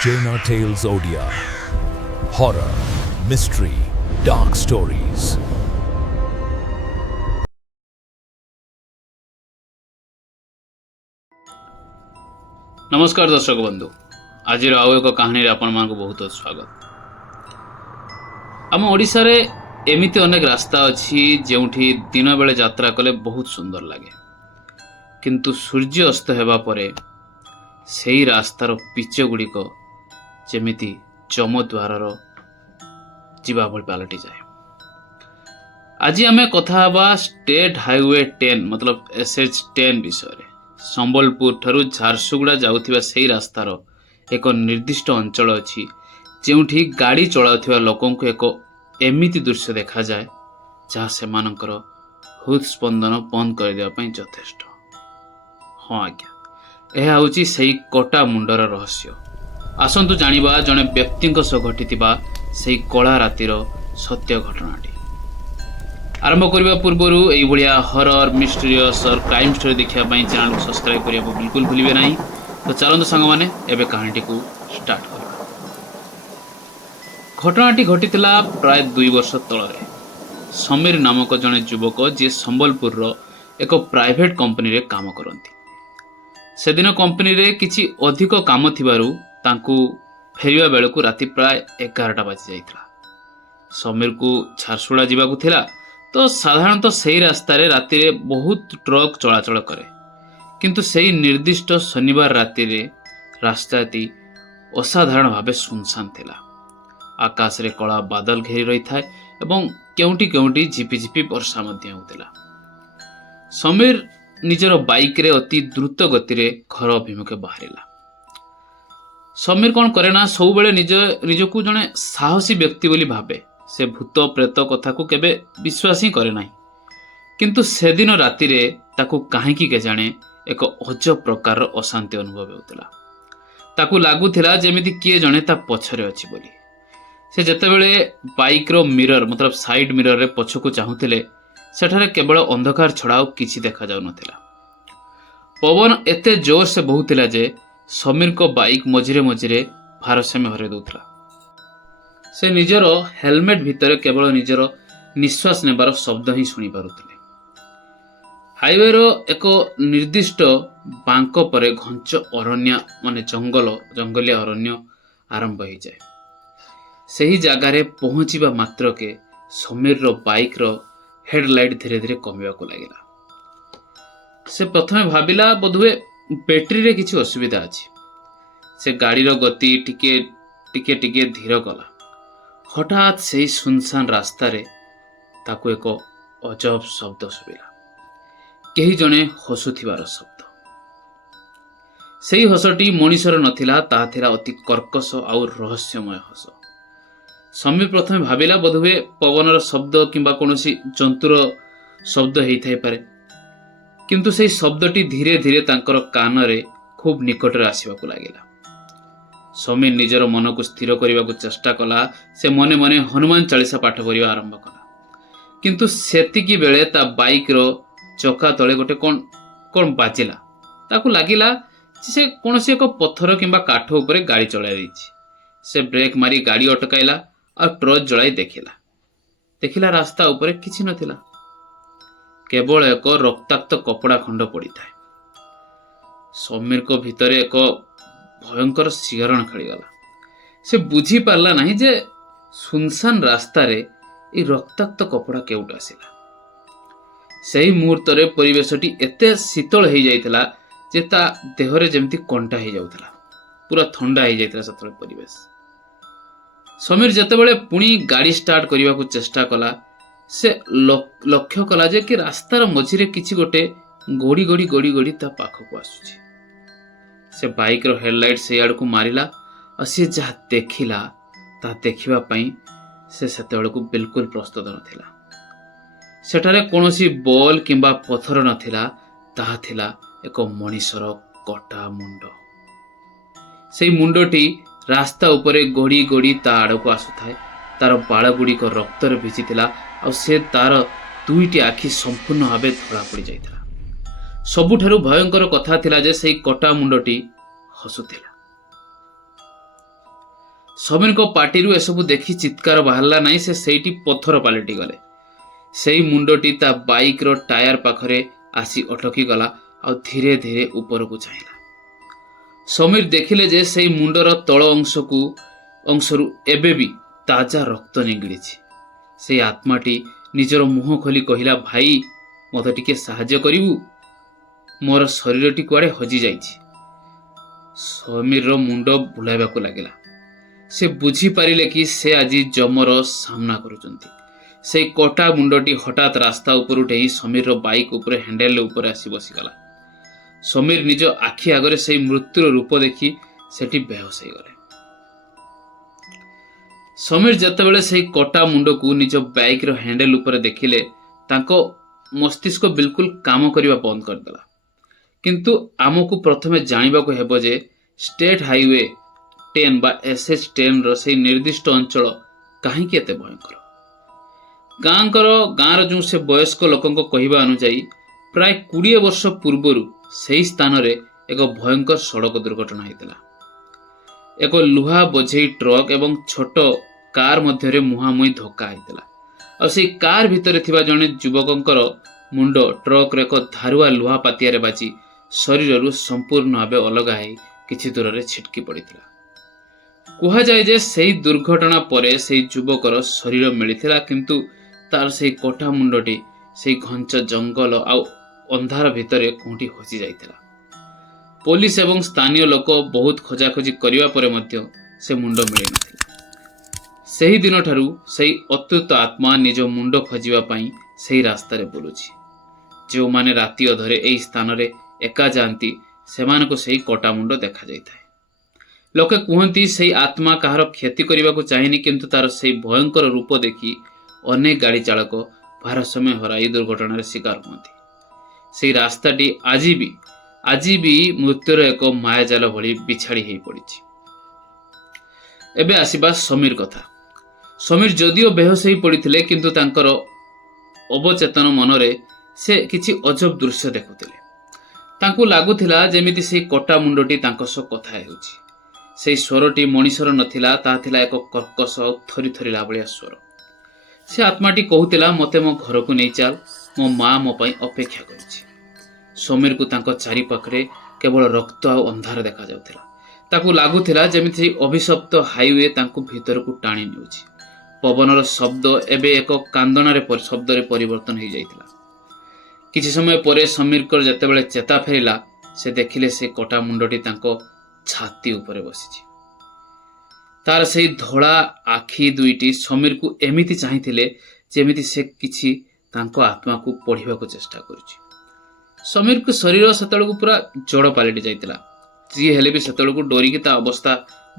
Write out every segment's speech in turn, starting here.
Jaina Tales Odia. Horror, mystery, dark stories. नमस्कार दर्शक बंधु आज आउ एक कहानी आपण मान बहुत स्वागत। आम ओडिशा रे एमिति अनेक रास्ता अच्छी जोठी दिन बेले यात्रा कले बहुत सुंदर लगे, किंतु सूर्य अस्त हेबा परे सेही रास्तार पिच गुड़िक जेमिति चमद्वार जीवा भली पलटि जाए। आज आम कथा हवा स्टेट हाईवे 10 मतलब SH10 विषय। संबलपुर ठारू झारसुगुड़ा जाउथिबा सेही रास्तार एक निर्दिष्ट अंचल अछि जेउठी गाड़ी चलाउथिबा लोकंकु एक एमिति दृश्य देखा जाए जहाँ सेमानंकर हृदस्पंदन बंद कर देवा पई यथेष्ट। हाँ आज्ञा, यह हूँ से कटा मुंडर रहस्य। आसतु जानिबा जड़े व्यक्ति घटिथिबा सेही कला रातिर सत्य घटनाटी। आरंभ करने पूर्वर यह हरर मिस्टीरियस और क्राइम स्टोरी देखापी चैनल को सब्सक्राइब करने को बिल्कुल भूलिए ना। तो चलते सांग मैंने एवं कहानी को स्टार्ट कर। घटनाटी घटीला प्राय 2 वर्ष तल। समीर नामक जड़े युवक जी संबलपुर एक प्राइवेट कंपनी रे काम करती। से दिन कंपनी रे किछि अधिक काम थिबारु तांकु फेरिया बेलू राति प्राय 11टा बाजी जाइथिला। समीर को झारसुगुड़ा जावाकू थिला तो साधारणतः सही रास्तार राति रे बहुत ट्रक चलाचल करे, किंतु सही निर्दिष्ट शनिवार राति रे रास्ताटी असाधारण भावे सुनसान थिला। आकाश रे कला बादल घेरी रही था एवं केउटी केउटी झिपिझिपि वर्षा मध्य होतिला। समीर निजर बाइक रे अति द्रुत गति रे घर अभिमुखे बाहरिला। समीर कौन करे ना सब बेले निजकू जड़े साहसी व्यक्ति बोली भावे। से भूत प्रेत कथा को केबे विश्वास ही करे नाही, किंतु से दिन राति रे ताकू काहेकि के जाने एक अजब प्रकार अशांति अनुभव होतिला। ताकू लागुथिला जेमिति किए जणे ता पछरे अछि बोली। से जेतेबेले बाइक रो मिरर मतलब साइड मिरर रे पछकू चाहुथिले सेठारे केवल अंधकार छड़ा किछि देखा जाउ नथिला। पवन एते जोर से बहुथिला जे समीर को बाइक मझिरे मझिरे भारसाम्य हरे दउथला। से निजर हेलमेट भितर केवल निजर निश्वास नेबार शब्द ही शुणी पारुथिले। हाईवे रो एक निर्दिष्ट बांक परे घंच अरण्य माने जंगलिया अरण्य आरंभ हो जाए। सही जगार पहुंचवा मात्र के समीर रो बाइक रो हेडलाइट धीरे धीरे कमिबा को लागिला। से प्रथमे भाबिला बोधुए बैटरी रे किछि असुविधा अछि। से गाड़ी रो गति टिके टिके टिके धीर कला। हठात से ही सुनसान रास्ता रे ताकू एक अजब शब्द सुबिला। केही जने हसुथिबार शब्द। सेही हसटी मनीषर नथिला, ताहा थिला अति कर्कश और रहस्यमय हस। समीर प्रथमे भाबिला बोधुए पवनर शब्द किंबा कोनोसी जंतुर शब्द हेई थाई पारे, किंतु सेही शब्दटी धीरे धीरे तांकर कान रे खूब निकट रे आसीबाकू लागिला। समीर निजर मन को स्थिर करने को चेष्टा कला। से मने मने हनुमान चालीसा पाठ करने आरंभ कला, किंतु सेतिकी बेले ता बाइक रो चका तले गोटे कौन कौन बाजिला। ताकू लागिला से कौनसी एक पत्थर किंबा काठ उपरे गाड़ी चलाई रही। से ब्रेक मारी गाड़ी अटकाइला और टॉर्च जलाई देखिला रास्ता उपरे किछि नथिला, केवल एक रक्ताक्त कपड़ा खंड पड़ी था। समीर को भितर एक भयंकर शिहरण खेलीगला। से बुझी पारला नहीं जे सुनसान रास्ता रे ई रक्ताक्त कपड़ा केउट आसिला। सही मुहूर्त रे परिवेशटी एते शीतल हो जाइतिला जे ता देहरे जेमती कंटा हो जाउतिला, पूरा ठंडा हो जाइतिला सतरे परिवेश। समीर जेतेबेले पुणी गाड़ी स्टार्ट करने को चेष्टा कला, से लक्ष्य कला जे कि रास्तार मझिरे किछि गोटे गोड़ी गोड़ी गोड़ी गोड़ी ता पाखकू आसुछि। से बाइक रो हेडलाइट से आड़ को मारिला और सी जहाँ देखिला ता देखिबा पई से सेतेबेले को बिल्कुल प्रस्तुत नथिला। सेठारे कोनोसी बॉल किंबा पत्थर नथिला, ताहा थिला एक मनीषर कटा मुंड। सेई मुंडटी रास्ता उपरे गोड़ी गोड़ी ता आड़ को आसुथाए। तार बाल गुड़िक रक्त रे भिजिथिला और से तार 2टी आखि संपूर्ण भावे धड़ा पड़ी जाइथिला। सबुठारु भयंकर कथा थिला जे सेई कटा मुंडटी हसुथिला। ସମୀରଙ୍କ ପାଟିରୁ ଏସବୁ ଦେଖି ଚିତ୍କାର ବାହାରିଲା ନାହିଁ। ସେ ସେଇଠି ପଥର ପାଲଟି ଗଲେ। ସେଇ ମୁଣ୍ଡଟି ତା ବାଇକ୍ର ଟାୟାର ପାଖରେ ଆସି ଅଟକିଗଲା ଆଉ ଧୀରେ ଧୀରେ ଉପରକୁ ଚାହିଁଲା। ସମୀର ଦେଖିଲେ ଯେ ସେଇ ମୁଣ୍ଡର ତଳ ଅଂଶରୁ ଏବେ ବି ତାଜା ରକ୍ତ ନିଗିଡ଼ିଛି। ସେଇ ଆତ୍ମାଟି ନିଜର ମୁହଁ ଖୋଲି କହିଲା, ଭାଇ ମୋତେ ଟିକେ ସାହାଯ୍ୟ କରିବୁ? ମୋର ଶରୀରଟି କୁଆଡ଼େ ହଜିଯାଇଛି। ସମୀରର ମୁଣ୍ଡ ବୁଲାଇବାକୁ ଲାଗିଲା। ସେ ବୁଝିପାରିଲେ କି ସେ ଆଜି ଯମର ସାମ୍ନା କରୁଛନ୍ତି। ସେଇ କଟା ମୁଣ୍ଡଟି ହଠାତ୍ ରାସ୍ତା ଉପରୁ ଡେଇଁ ସମୀରର ବାଇକ୍ ଉପରେ ହ୍ୟାଣ୍ଡେଲ ଉପରେ ଆସି ବସିଗଲା। ସମୀର ନିଜ ଆଖି ଆଗରେ ସେଇ ମୃତ୍ୟୁର ରୂପ ଦେଖି ସେଠି ବେହୋସ ହେଇଗଲେ। ସମୀର ଯେତେବେଳେ ସେଇ କଟା ମୁଣ୍ଡକୁ ନିଜ ବାଇକ୍ର ହ୍ୟାଣ୍ଡେଲ ଉପରେ ଦେଖିଲେ, ତାଙ୍କ ମସ୍ତିଷ୍କ ବିଲକୁଲ କାମ କରିବା ବନ୍ଦ କରିଦେଲା। କିନ୍ତୁ ଆମକୁ ପ୍ରଥମେ ଜାଣିବାକୁ ହେବ ଯେ ଷ୍ଟେଟ୍ ହାଇୱେ 10 ବା SH10ର ସେଇ ନିର୍ଦ୍ଦିଷ୍ଟ ଅଞ୍ଚଳ କାହିଁକି ଏତେ ଭୟଙ୍କର। ଗାଁର ଯେଉଁ ସେ ବୟସ୍କ ଲୋକଙ୍କ କହିବା ଅନୁଯାୟୀ ପ୍ରାୟ 20 ବର୍ଷ ପୂର୍ବରୁ ସେହି ସ୍ଥାନରେ ଏକ ଭୟଙ୍କର ସଡ଼କ ଦୁର୍ଘଟଣା ହୋଇଥିଲା। ଏକ ଲୁହା ବୋଝେଇ ଟ୍ରକ୍ ଏବଂ ଛୋଟ କାର୍ ମଧ୍ୟରେ ମୁହାଁମୁହିଁ ଧକ୍କା ହୋଇଥିଲା। ଆଉ ସେହି କାର୍ ଭିତରେ ଥିବା ଜଣେ ଯୁବକଙ୍କର ମୁଣ୍ଡ ଟ୍ରକ୍ର ଏକ ଧାରୁଆ ଲୁହା ପାତିଆରେ ବାଜି ଶରୀରରୁ ସମ୍ପୂର୍ଣ୍ଣ ଭାବେ ଅଲଗା ହୋଇ କିଛି ଦୂରରେ ଛିଟକି ପଡ଼ିଥିଲା। କୁହାଯାଏ ଯେ ସେହି ଦୁର୍ଘଟଣା ପରେ ସେହି ଯୁବକର ଶରୀର ମିଳିଥିଲା, କିନ୍ତୁ ତାର ସେହି କଟା ମୁଣ୍ଡଟି ସେହି ଘଞ୍ଚ ଜଙ୍ଗଲ ଆଉ ଅନ୍ଧାର ଭିତରେ କୋଉଠି ହଜି ଯାଇଥିଲା। ପୋଲିସ ଏବଂ ସ୍ଥାନୀୟ ଲୋକ ବହୁତ ଖୋଜାଖୋଜି କରିବା ପରେ ମଧ୍ୟ ସେ ମୁଣ୍ଡ ମିଳିନଥିଲା। ସେହି ଦିନଠାରୁ ସେହି ଅତୃପ୍ତ ଆତ୍ମା ନିଜ ମୁଣ୍ଡ ଖୋଜିବା ପାଇଁ ସେହି ରାସ୍ତାରେ ବୁଲୁଛି। ଯେଉଁମାନେ ରାତି ଅଧରେ ଏହି ସ୍ଥାନରେ ଏକା ଯାଆନ୍ତି ସେମାନଙ୍କୁ ସେହି କଟା ମୁଣ୍ଡ ଦେଖାଯାଇଥାଏ। ଲୋକେ କୁହନ୍ତି ସେହି ଆତ୍ମା କାହାର କ୍ଷତି କରିବାକୁ ଚାହେଁନି, କିନ୍ତୁ ତାର ସେହି ଭୟଙ୍କର ରୂପ ଦେଖି ଅନେକ ଗାଡ଼ି ଚାଳକ ଭାରସାମ୍ୟ ହରାଇ ଦୁର୍ଘଟଣାର ଶିକାର ହୁଅନ୍ତି। ସେହି ରାସ୍ତାଟି ଆଜି ବି ମୃତ୍ୟୁର ଏକ ମାୟାଜାଲ ଭଳି ବିଛାଡ଼ି ହୋଇ ପଡ଼ିଛି। ଏବେ ଆସିବା ସମୀର କଥା। ସମୀର ଯଦିଓ ବେହୋସ ହୋଇ ପଡ଼ିଥିଲେ, କିନ୍ତୁ ତାଙ୍କର ଅବଚେତନ ମନରେ ସେ କିଛି ଅଜବ ଦୃଶ୍ୟ ଦେଖୁଥିଲେ। ତାଙ୍କୁ ଲାଗୁଥିଲା ଯେମିତି ସେହି କଟା ମୁଣ୍ଡଟି ତାଙ୍କ ସହ କଥା ହେଉଛି। ସେହି ସ୍ୱରଟି ମଣିଷର ନଥିଲା, ତାହା ଥିଲା ଏକ କର୍କଶ ଆଉ ଥରିଲା ଭଳିଆ ସ୍ୱର। ସେ ଆତ୍ମାଟି କହୁଥିଲା, ମୋତେ ମୋ ଘରକୁ ନେଇ ଚାଲ, ମୋ ମା ମୋ ପାଇଁ ଅପେକ୍ଷା କରିଛି। ସମୀରକୁ ତାଙ୍କ ଚାରିପାଖରେ କେବଳ ରକ୍ତ ଆଉ ଅନ୍ଧାର ଦେଖାଯାଉଥିଲା। ତାକୁ ଲାଗୁଥିଲା ଯେମିତି ସେହି ଅଭିଶପ୍ତ ହାଇୱେ ତାଙ୍କୁ ଭିତରକୁ ଟାଣି ନେଉଛି। ପବନର ଶବ୍ଦ ଏବେ ଏକ ଶବ୍ଦରେ ପରିବର୍ତ୍ତନ ହୋଇଯାଇଥିଲା। କିଛି ସମୟ ପରେ ସମୀରଙ୍କର ଯେତେବେଳେ ଚେତା ଫେରିଲା, ସେ ଦେଖିଲେ ସେ କଟା ମୁଣ୍ଡଟି ତାଙ୍କ ଛାତି ଉପରେ ବସିଛି। ତାର ସେହି ଧଳା ଆଖି ଦୁଇଟି ସମୀରକୁ ଏମିତି ଚାହିଁଥିଲେ ଯେମିତି ସେ କିଛି ତାଙ୍କ ଆତ୍ମାକୁ ପଢ଼ିବାକୁ ଚେଷ୍ଟା କରୁଛି। ସମୀରଙ୍କ ଶରୀର ସେତେବେଳକୁ ପୁରା ଜଡ଼ ପାଲଟି ଯାଇଥିଲା। ଯିଏ ହେଲେ ବି ସେତେବେଳକୁ ଡରିକି ତା ଅବସ୍ଥା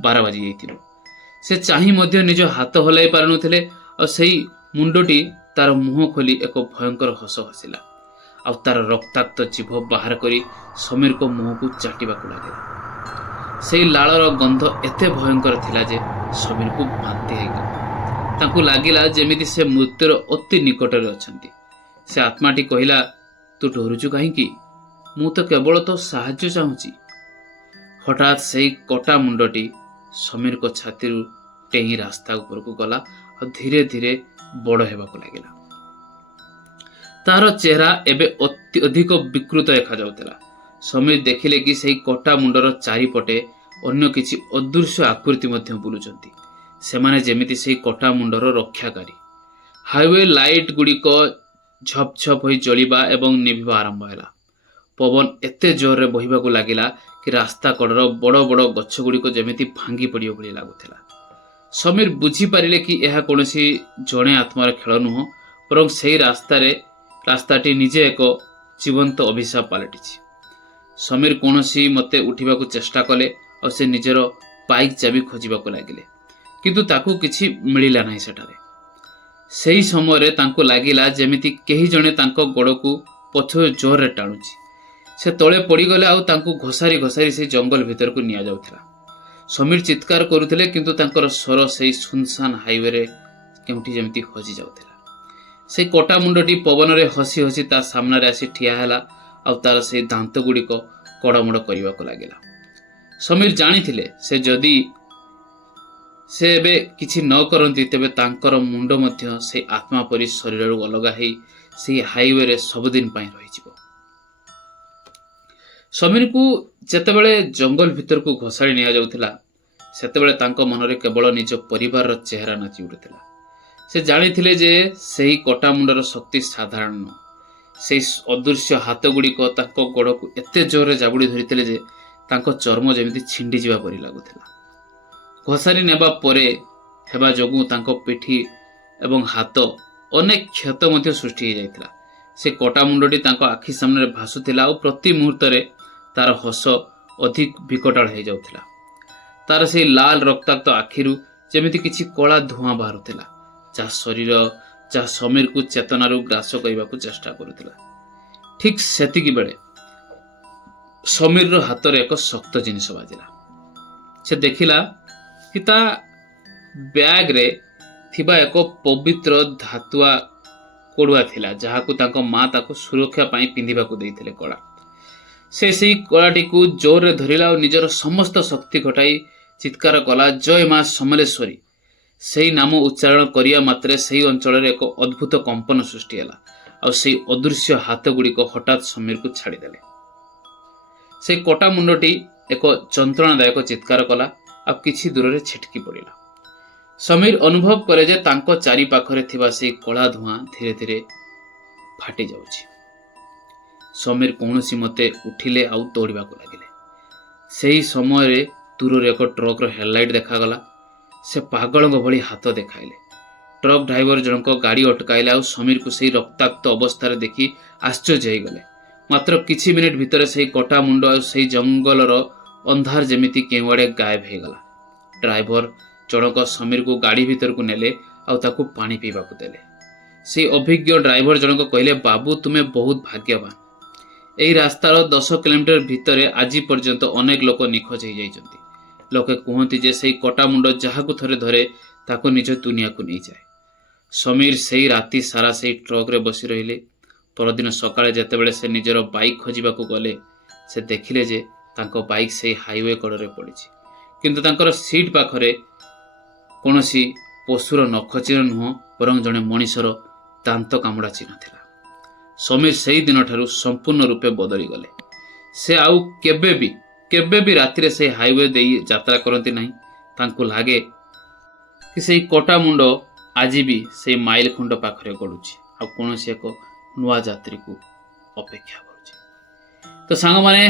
ବାରବାଜି ଯାଇଥିବ। ସେ ଚାହିଁ ମଧ୍ୟ ନିଜ ହାତ ହଲାଇ ପାରୁନଥିଲେ। ଆଉ ସେହି ମୁଣ୍ଡଟି ତାର ମୁହଁ ଖୋଲି ଏକ ଭୟଙ୍କର ହସ ହସିଲା ଆଉ ତାର ରକ୍ତାକ୍ତ ଜିଭ ବାହାର କରି ସମୀରଙ୍କ ମୁହଁକୁ ଚାଟିବାକୁ ଲାଗିଲା। ସେହି ଲାଳର ଗନ୍ଧ ଏତେ ଭୟଙ୍କର ଥିଲା ଯେ ସମୀରକୁ ବାନ୍ତି ହେଇଗଲା। ତାଙ୍କୁ ଲାଗିଲା ଯେମିତି ସେ ମୃତ୍ୟୁର ଅତି ନିକଟରେ ଅଛନ୍ତି। ସେ ଆତ୍ମାଟି କହିଲା, ତୁ ଡରୁଛୁ କାହିଁକି? ମୁଁ ତ କେବଳ ତୋ ସାହାଯ୍ୟ ଚାହୁଁଛି। ହଠାତ୍ ସେହି କଟା ମୁଣ୍ଡଟି ସମୀରଙ୍କ ଛାତିରୁ ଟେହିଁ ରାସ୍ତା ଉପରକୁ ଗଲା ଆଉ ଧୀରେ ଧୀରେ ବଡ଼ ହେବାକୁ ଲାଗିଲା। ତାର ଚେହେରା ଏବେ ଅଧିକ ବିକୃତ ଦେଖାଯାଉଥିଲା। ସମୀର ଦେଖିଲେ କି ସେହି କଟା ମୁଣ୍ଡର ଚାରିପଟେ ଅନ୍ୟ କିଛି ଅଦୃଶ୍ୟ ଆକୃତି ମଧ୍ୟ ବୁଲୁଛନ୍ତି। ସେମାନେ ଯେମିତି ସେହି କଟା ମୁଣ୍ଡର ରକ୍ଷାକାରୀ। ହାଇୱେ ଲାଇଟ୍ ଗୁଡ଼ିକ ଝପ୍ ଝପ୍ ହୋଇ ଜଳିବା ଏବଂ ନିଭିବା ଆରମ୍ଭ ହେଲା। ପବନ ଏତେ ଜୋରରେ ବହିବାକୁ ଲାଗିଲା କି ରାସ୍ତା କଡ଼ର ବଡ଼ ବଡ଼ ଗଛ ଗୁଡ଼ିକ ଯେମିତି ଭାଙ୍ଗି ପଡ଼ିବ ଭଳି ଲାଗୁଥିଲା। ସମୀର ବୁଝିପାରିଲେ କି ଏହା କୌଣସି ଜଣେ ଆତ୍ମାର ଖେଳ ନୁହଁ, ବରଂ ସେହି ରାସ୍ତାଟି ନିଜେ ଏକ ଜୀବନ୍ତ ଅଭିଶାପ ପାଲଟିଛି। ସମୀର କୌଣସି ମତେ ଉଠିବାକୁ ଚେଷ୍ଟା କଲେ ଆଉ ସେ ନିଜର ବାଇକ୍ ଚାବି ଖୋଜିବାକୁ ଲାଗିଲେ, କିନ୍ତୁ ତାକୁ କିଛି ମିଳିଲା ନାହିଁ ସେଠାରେ। ସେହି ସମୟରେ ତାଙ୍କୁ ଲାଗିଲା ଯେମିତି କେହି ଜଣେ ତାଙ୍କ ଗୋଡ଼କୁ ପଛରୁ ଜୋରରେ ଟାଣୁଛି। ସେ ତଳେ ପଡ଼ିଗଲେ ଆଉ ତାଙ୍କୁ ଘୋଷାରି ସେହି ଜଙ୍ଗଲ ଭିତରକୁ ନିଆଯାଉଥିଲା। ସମୀର ଚିତ୍କାର କରୁଥିଲେ, କିନ୍ତୁ ତାଙ୍କର ସ୍ୱର ସେହି ସୁନସାନ ହାଇୱେରେ କେଉଁଠି ଯେମିତି ହଜି ଯାଉଥିଲା। ସେହି କଟା ମୁଣ୍ଡଟି ପବନରେ ହସି ହସି ତା ସାମ୍ନାରେ ଆସି ଠିଆ ହେଲା ଆଉ ତାର ସେହି ଦାନ୍ତ ଗୁଡ଼ିକ କଡ଼ମଡ଼ କରିବାକୁ ଲାଗିଲା। ସମୀର ଜାଣିଥିଲେ ସେ ଯଦି ସେ ଏବେ କିଛି ନ କରନ୍ତି ତେବେ ତାଙ୍କର ମୁଣ୍ଡ ମଧ୍ୟ ସେଇ ଆତ୍ମା ପରି ଶରୀରରୁ ଅଲଗା ହେଇ ସେଇ ହାଇୱେରେ ସବୁଦିନ ପାଇଁ ରହିଯିବ। ସମୀରକୁ ଯେତେବେଳେ ଜଙ୍ଗଲ ଭିତରକୁ ଘୋଷାଡ଼ି ନିଆଯାଉଥିଲା ସେତେବେଳେ ତାଙ୍କ ମନରେ କେବଳ ନିଜ ପରିବାରର ଚେହେରା ନାଚି ଉଠୁଥିଲା। ସେ ଜାଣିଥିଲେ ଯେ ସେହି କଟା ମୁଣ୍ଡର ଶକ୍ତି ସାଧାରଣ ନୁହଁ। ସେହି ଅଦୃଶ୍ୟ ହାତ ଗୁଡ଼ିକ ତାଙ୍କ ଗୋଡ଼କୁ ଏତେ ଜୋରରେ ଜାବୁଡ଼ି ଧରିଥିଲେ ଯେ ତାଙ୍କ ଚର୍ମ ଯେମିତି ଛିଣ୍ଡିଯିବା ପରି ଲାଗୁଥିଲା। ଘୋଷାରି ନେବା ପରେ ହେବା ଯୋଗୁଁ ତାଙ୍କ ପିଠି ଏବଂ ହାତ ଅନେକ କ୍ଷତ ମଧ୍ୟ ସୃଷ୍ଟି ହୋଇଯାଇଥିଲା। ସେ କଟା ମୁଣ୍ଡଟି ତାଙ୍କ ଆଖି ସାମ୍ନାରେ ଭାସୁଥିଲା ଆଉ ପ୍ରତି ମୁହୂର୍ତ୍ତରେ ତାର ହସ ଅଧିକ ବିକଟାଳ ହୋଇଯାଉଥିଲା। ତାର ସେହି ଲାଲ ରକ୍ତାକ୍ତ ଆଖିରୁ ଯେମିତି କିଛି କଳା ଧୂଆଁ ବାହାରୁଥିଲା, ଯାହା ସମୀରକୁ ଚେତନାରୁ ଗ୍ରାସ କରିବାକୁ ଚେଷ୍ଟା କରୁଥିଲା। ଠିକ୍ ସେତିକି ବେଳେ ସମୀରର ହାତରେ ଏକ ଶକ୍ତ ଜିନିଷ ବାଜିଲା। ସେ ଦେଖିଲା କି ତା ବ୍ୟାଗରେ ଥିବା ଏକ ପବିତ୍ର ଧାତୁଆ କଡ଼ୁଆ ଥିଲା, ଯାହାକୁ ତାଙ୍କ ମା ତାକୁ ସୁରକ୍ଷା ପାଇଁ ପିନ୍ଧିବାକୁ ଦେଇଥିଲେ କଳା। ସେ ସେହି କଳାଟିକୁ ଜୋରରେ ଧରିଲା ଆଉ ନିଜର ସମସ୍ତ ଶକ୍ତି ଘଟାଇ ଚିତ୍କାର କଲା, ଜୟ ମା ସମଲେଶ୍ୱରୀ। ସେହି ନାମ ଉଚ୍ଚାରଣ କରିବା ମାତ୍ରେ ସେହି ଅଞ୍ଚଳରେ ଏକ ଅଦ୍ଭୁତ କମ୍ପନ ସୃଷ୍ଟି ହେଲା ଆଉ ସେହି ଅଦୃଶ୍ୟ ହାତ ଗୁଡ଼ିକ ହଠାତ୍ ସମୀରକୁ ଛାଡ଼ିଦେଲେ। ସେହି କଟା ମୁଣ୍ଡଟି ଏକ ଯନ୍ତ୍ରଣାଦାୟକ ଚିତ୍କାର କଲା ଆଉ କିଛି ଦୂରରେ ଛିଟକି ପଡ଼ିଲା। ସମୀର ଅନୁଭବ କଲେ ଯେ ତାଙ୍କ ଚାରିପାଖରେ ଥିବା ସେହି କଳା ଧୂଆଁ ଧୀରେ ଧୀରେ ଫାଟି ଯାଉଛି। ସମୀର କୌଣସି ମତେ ଉଠିଲେ ଆଉ ଦୌଡ଼ିବାକୁ ଲାଗିଲେ। ସେହି ସମୟରେ ଦୂରରେ ଏକ ଟ୍ରକ୍ର ହେଡଲାଇଟ୍ ଦେଖାଗଲା। ସେ ପାଗଳଙ୍କ ଭଳି ହାତ ଦେଖାଇଲେ। ଟ୍ରକ୍ ଡ୍ରାଇଭର ଜଣକ ଗାଡ଼ି ଅଟକାଇଲେ ଆଉ ସମୀରକୁ ସେହି ରକ୍ତାକ୍ତ ଅବସ୍ଥାରେ ଦେଖି ଆଶ୍ଚର୍ଯ୍ୟ ହୋଇଗଲେ। ମାତ୍ର କିଛି ମିନିଟ୍ ଭିତରେ ସେହି କଟା ମୁଣ୍ଡ ଆଉ ସେହି ଜଙ୍ଗଲର ଅନ୍ଧାର ଯେମିତି କେଉଁଆଡ଼େ ଗାୟବ ହୋଇଗଲା। ଡ୍ରାଇଭର ଜଣକ ସମୀରକୁ ଗାଡ଼ି ଭିତରକୁ ନେଲେ ଆଉ ତାକୁ ପାଣି ପିଇବାକୁ ଦେଲେ। ସେହି ଅଭିଜ୍ଞ ଡ୍ରାଇଭର ଜଣକ କହିଲେ, ବାବୁ ତୁମେ ବହୁତ ଭାଗ୍ୟବାନ। ଏହି ରାସ୍ତାର 10 କିଲୋମିଟର ଭିତରେ ଆଜି ପର୍ଯ୍ୟନ୍ତ ଅନେକ ଲୋକ ନିଖୋଜ ହୋଇଯାଇଛନ୍ତି। ଲୋକେ କୁହନ୍ତି ଯେ ସେହି କଟା ମୁଣ୍ଡ ଯାହାକୁ ଥରେ ଧରେ ତାକୁ ନିଜ ଦୁନିଆକୁ ନେଇଯାଏ। ସମୀର ସେହି ରାତି ସାରା ସେହି ଟ୍ରକ୍ରେ ବସି ରହିଲେ। ପରଦିନ ସକାଳେ ଯେତେବେଳେ ସେ ନିଜର ବାଇକ୍ ଖୋଜିବାକୁ ଗଲେ, ସେ ଦେଖିଲେ ଯେ ତାଙ୍କ ବାଇକ୍ ସେହି ହାଇୱେ କଡ଼ରେ ପଡ଼ିଛି, କିନ୍ତୁ ତାଙ୍କର ସିଟ୍ ପାଖରେ କୌଣସି ପଶୁର ନଖ ଚିହ୍ନ ନୁହଁ, ବରଂ ଜଣେ ମଣିଷର ଦାନ୍ତ କାମୁଡ଼ା ଚିହ୍ନ ଥିଲା। ସମୀର ସେହି ଦିନଠାରୁ ସମ୍ପୂର୍ଣ୍ଣ ରୂପେ ବଦଳିଗଲେ। ସେ ଆଉ କେବେ ବି ରାତିରେ ସେହି ହାଇୱେ ଦେଇ ଯାତ୍ରା କରନ୍ତି ନାହିଁ। ତାଙ୍କୁ ଲାଗେ କି ସେହି କଟା ମୁଣ୍ଡ ଆଜି ବି ସେହି ମାଇଲ ଖୁଣ୍ଡ ପାଖରେ ଗଡ଼ୁଛି ଆଉ କୌଣସି ଏକ ନୂଆ ଯାତ୍ରୀକୁ ଅପେକ୍ଷା କରୁଛି। ତ ସାଙ୍ଗମାନେ,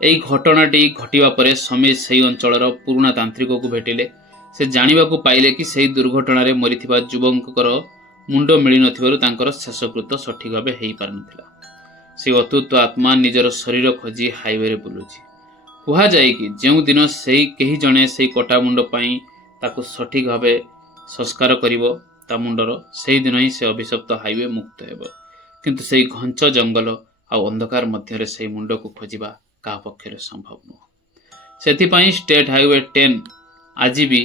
ଏହି ଘଟଣାଟି ଘଟିବା ପରେ ସମୀର ସେହି ଅଞ୍ଚଳର ପୁରୁଣା ତାନ୍ତ୍ରିକକୁ ଭେଟିଲେ। ସେ ଜାଣିବାକୁ ପାଇଲେ କି ସେହି ଦୁର୍ଘଟଣାରେ ମରିଥିବା ଯୁବକଙ୍କର ମୁଣ୍ଡ ମିଳିନଥିବାରୁ ତାଙ୍କର ଶେଷକୃତ୍ୟ ସଠିକ୍ ଭାବେ ହୋଇପାରିନଥିଲା। ସେହି ଅତୃପ୍ତ ଆତ୍ମା ନିଜର ଶରୀର ଖୋଜି ହାଇୱେରେ ବୁଲୁଛି। କୁହାଯାଏ କି ଯେଉଁଦିନ କେହି ଜଣେ ସେହି କଟା ମୁଣ୍ଡ ପାଇଁ ତାକୁ ସଠିକ୍ ଭାବେ ସଂସ୍କାର କରିବ ତା ମୁଣ୍ଡର, ସେହିଦିନ ହିଁ ସେ ଅଭିଶପ୍ତ ହାଇୱେ ମୁକ୍ତ ହେବ। କିନ୍ତୁ ସେହି ଘଞ୍ଚ ଜଙ୍ଗଲ ଆଉ ଅନ୍ଧକାର ମଧ୍ୟରେ ସେହି ମୁଣ୍ଡକୁ ଖୋଜିବା କାହା ପକ୍ଷରେ ସମ୍ଭବ ନୁହଁ। ସେଥିପାଇଁ ଷ୍ଟେଟ୍ ହାଇୱେ 10 ଆଜି ବି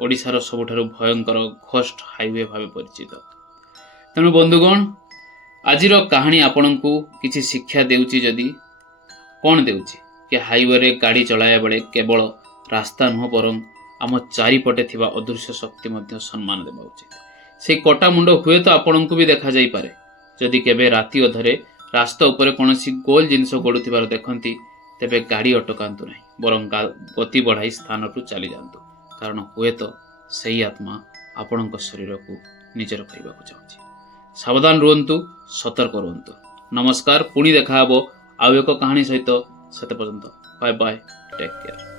ଓଡ଼ିଶାର ସବୁଠାରୁ ଭୟଙ୍କର ଘୋଷ୍ଟ ହାଇୱେ ଭାବେ ପରିଚିତ। ତେଣୁ ବନ୍ଧୁଗଣ, ଆଜିର କାହାଣୀ ଆପଣଙ୍କୁ କିଛି ଶିକ୍ଷା ଦେଉଛି। ଯଦି କ'ଣ ଦେଉଛି କି ହାଇୱେରେ ଗାଡ଼ି ଚଳାଇବା ବେଳେ କେବଳ ରାସ୍ତା ନୁହଁ, ବରଂ ଆମ ଚାରିପଟେ ଥିବା ଅଦୃଶ୍ୟ ଶକ୍ତି ମଧ୍ୟ ସମ୍ମାନ ଦେବା ଉଚିତ। ସେହି କଟା ମୁଣ୍ଡ ହୁଏତ ଆପଣଙ୍କୁ ବି ଦେଖାଯାଇପାରେ। ଯଦି କେବେ ରାତି ଅଧରେ ରାସ୍ତା ଉପରେ କୌଣସି ଗୋଲ ଜିନିଷ ଗଡ଼ୁଥିବାର ଦେଖନ୍ତି, ତେବେ ଗାଡ଼ି ଅଟକାନ୍ତୁ ନାହିଁ, ବରଂ ଗତି ବଢ଼ାଇ ସ୍ଥାନରୁ ଚାଲିଯାଆନ୍ତୁ। କାରଣ ହୁଏତ ସେହି ଆତ୍ମା ଆପଣଙ୍କ ଶରୀରକୁ ନିଜର କରିବାକୁ ଚାହୁଁଛି। ସାବଧାନ ରୁହନ୍ତୁ, ସତର୍କ ରୁହନ୍ତୁ। ନମସ୍କାର, ପୁଣି ଦେଖା ହେବ ଆଉ ଏକ କାହାଣୀ ସହିତ। ସେତେ ପର୍ଯ୍ୟନ୍ତ ବାଏ ବାଏ, ଟେକ୍ କେୟାର।